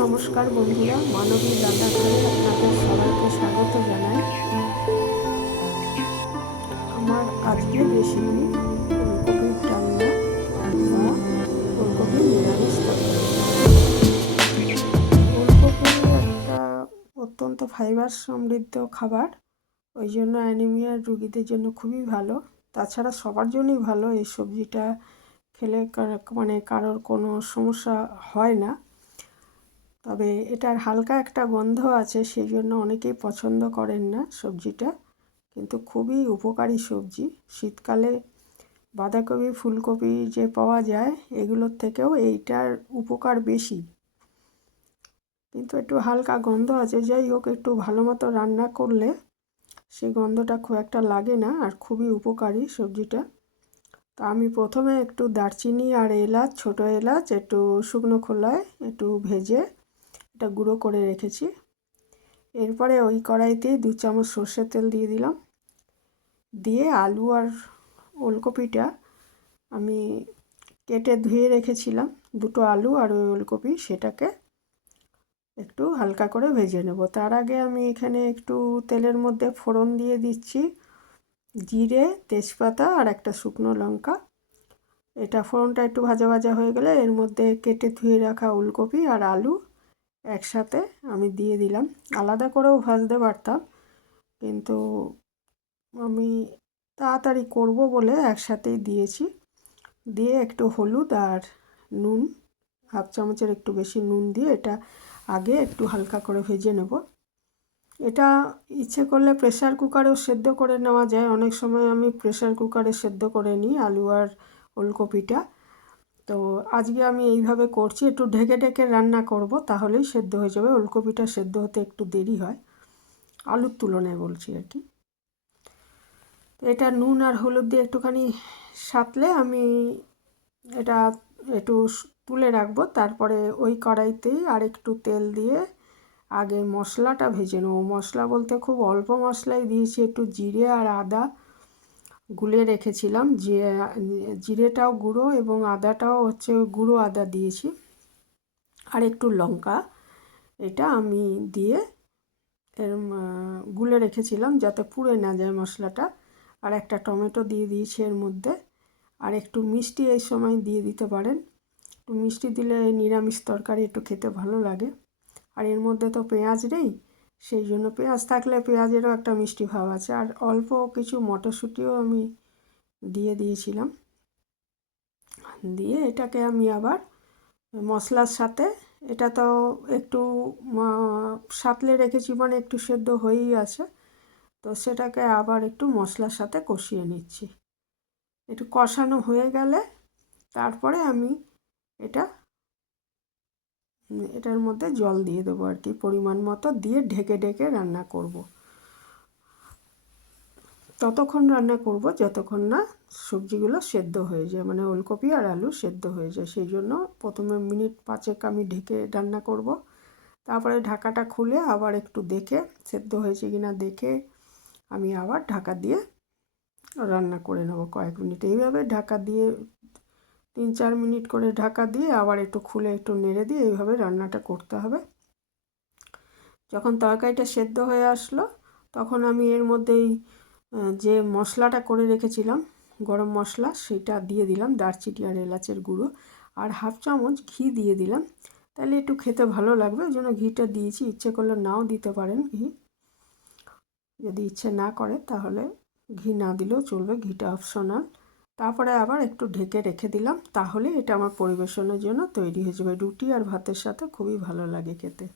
নমস্কার বন্ধুরা, মানবী রান্নাঘরে আপনাদের সবাইকে স্বাগত জানাই। আমার আজকের রেসিপি ফুলকপির ডালনা বা ফুলকপির নিরামিষ তরকারি। ফুলকপি একটা অত্যন্ত ফাইবার সমৃদ্ধ খাবার, ওই জন্য অ্যানিমিয়ার রোগীদের জন্য খুবই ভালো। তাছাড়া সবার জন্যই ভালো, এই সবজিটা খেলে কারোর কোনো সমস্যা হয় না। তবে এটার হালকা একটা গন্ধ আছে, সেই জন্য অনেকেই পছন্দ করেন না সবজিটা, কিন্তু খুবই উপকারী সবজি। শীতকালে বাঁধাকপি ফুলকপি যে পাওয়া যায় এগুলোর থেকেও এইটার উপকার বেশি, কিন্তু একটু হালকা গন্ধ আছে। যাই হোক, একটু ভালো মতো রান্না করলে সেই গন্ধটা খুব একটা লাগে না, আর খুবই উপকারী সবজিটা। তো আমি প্রথমে একটু দারচিনি আর এলাচ, ছোটো এলাচ একটু শুকনো খোলায় একটু ভেজে এটা গুঁড়ো করে রেখেছি। এরপরে ওই কড়াইতেই 2 চামচ সর্ষের তেল দিয়ে দিলাম। দিয়ে আলু আর ওলকপিটা আমি কেটে ধুয়ে রেখেছিলাম, দুটো আলু আর ওই ওলকপি, সেটাকে একটু হালকা করে ভেজে নেব। তার আগে আমি এখানে একটু তেলের মধ্যে ফোড়ন দিয়ে দিচ্ছি, জিরে, তেজপাতা আর একটা শুকনো লঙ্কা। এটা ফোড়নটা একটু ভাজা ভাজা হয়ে গেলে এর মধ্যে কেটে ধুয়ে রাখা ওলকপি আর আলু একসাথে আমি দিয়ে দিলাম। আলাদা করেও ভাজতে পারতাম, কিন্তু আমি তাড়াতাড়ি করব বলে একসাথেই দিয়েছি। দিয়ে একটু হলুদ আর নুন, 1/2 চামচের একটু বেশি নুন দিয়ে এটা আগে একটু হালকা করে ভেজে নেব। এটা ইচ্ছে করলে প্রেসার কুকারেও সেদ্ধ করে নেওয়া যায়। অনেক সময় আমি প্রেসার কুকারে সেদ্ধ করে নিই আলু আর ওলকপিটা। তো আজকে আমি এইভাবে করছি, একটু ঢেকে ঢেকে রান্না করব, তাহলেই সেদ্ধ হয়ে যাবে। ওলকপিটা সেদ্ধ হতে একটু দেরি হয়, আলুর তুলনায় বলছি আর কি। এটা নুন আর হলুদ দিয়ে একটুখানি সাঁতলে আমি এটা একটু তুলে রাখবো। তারপরে ওই কড়াইতেই আর একটু তেল দিয়ে আগে মশলাটা ভেজে নেবো। মশলা বলতে খুব অল্প মশলাই দিয়েছি, একটু জিরে আর আদা গুলে রেখেছিলাম, যে জিরেটাও গুঁড়ো এবং আদাটাও হচ্ছে গুঁড়ো আদা দিয়েছি, আর একটু লঙ্কা, এটা আমি দিয়ে এর গুলে রেখেছিলাম যাতে পুড়ে না যায় মশলাটা। আর একটা টমেটো দিয়ে দিয়েছি এর মধ্যে, আর একটু মিষ্টি এই সময় দিয়ে দিতে পারেন। একটু মিষ্টি দিলে নিরামিষ তরকারি একটু খেতে ভালো লাগে। আর এর মধ্যে তো পেঁয়াজ নেই, সেই জন্য পেঁয়াজ থাকলে পেঁয়াজেরও একটা মিষ্টি ভাব আছে। আর অল্প কিছু মটরশুঁটিও আমি দিয়ে দিয়েছিলাম। দিয়ে এটাকে আমি আবার মশলার সাথে, এটা তো একটু সাঁতলে রেখেছি মানে একটু সেদ্ধ হয়েই আছে, তো সেটাকে আবার একটু মশলার সাথে কষিয়ে নিচ্ছি। একটু কষানো হয়ে গেলে তারপরে আমি এটার মধ্যে জল দিয়ে দেবো আর কি, পরিমাণ মতো দিয়ে ঢেকে ঢেকে রান্না করব। ততক্ষণ রান্না করব যতক্ষণ না সবজিগুলো সেদ্ধ হয়ে যায়, মানে ওলকপি আর আলু সেদ্ধ হয়ে যায়। সেই জন্য প্রথমে মিনিট 5 আমি ঢেকে রান্না করব। তারপরে ঢাকাটা খুলে আবার একটু দেখে সেদ্ধ হয়েছে কিনা দেখে আমি আবার ঢাকা দিয়ে রান্না করে নেব কয়েক মিনিট। এইভাবে ঢাকা দিয়ে 3-4 মিনিট করে ঢাকা দিয়ে আবার একটু খুলে একটু নেড়ে দিয়ে এইভাবে রান্নাটা করতে হবে। যখন তরকারিটা সেদ্ধ হয়ে আসলো তখন আমি এর মধ্যেই যে মশলাটা করে রেখেছিলাম গরম মশলা, সেটা দিয়ে দিলাম, দারচিনি আর এলাচের গুঁড়ো, আর 1/2 চামচ ঘি দিয়ে দিলাম। তাহলে একটু খেতে ভালো লাগবে, ওই জন্য ঘিটা দিয়েছি। ইচ্ছে করলে নাও দিতে পারেন ঘি, যদি ইচ্ছে না করে তাহলে ঘি না দিলেও চলবে, ঘিটা অপশনাল। তারপরে আবার একটু ঢেকে রেখে দিলাম, তাহলে এটা আমার পরিবেশনের জন্য তৈরি হয়ে যাবে। রুটি আর ভাতের সাথে খুবই ভালো লাগে খেতে।